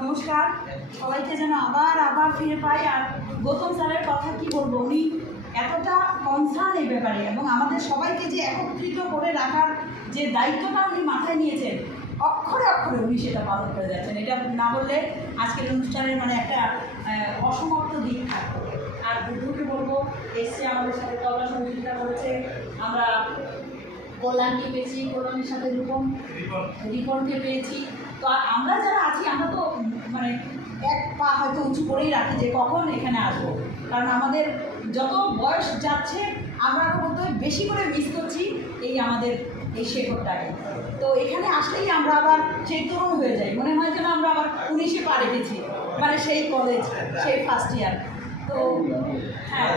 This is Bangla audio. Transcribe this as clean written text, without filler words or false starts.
নমস্কার সবাইকে, যেন আবার ফিরে পাই। আর গৌতম স্যারের কথা কি বলবো, উনি এতটা কনসার্ন এই ব্যাপারে এবং আমাদের সবাইকে যে একত্রিত করে রাখার যে দায়িত্বটা উনি মাথায় নিয়েছেন, অক্ষরে অক্ষরে উনি সেটা পালন করে যাচ্ছেন। এটা না বললে আজকের অনুষ্ঠানের মানে একটা অসমাপ্ত দিক থাকতো। আর বুদ্ধুকে বলবো, এসছে আমাদের সাথে তবলা সহযোগিতা করেছে। আমরা কল্যাণকে পেয়েছি, কল্যাণের সাথে রিপনকে পেয়েছি। তো আমরা যারা আছি আমরা তো মানে এক পা হয়তো উঁচু করেই রাখি যে কখন এখানে আসবো, কারণ আমাদের যত বয়স যাচ্ছে আমরা বলতে বেশি করে মিস করছি এই আমাদের এই শেখরটাকে। তো এখানে আসলেই আমরা আবার সেই তরুণ হয়ে যাই, মনে হয় যেন আমরা আবার 19-এ পা রেখেছি, মানে সেই কলেজ, সেই ফার্স্ট ইয়ার। তো হ্যাঁ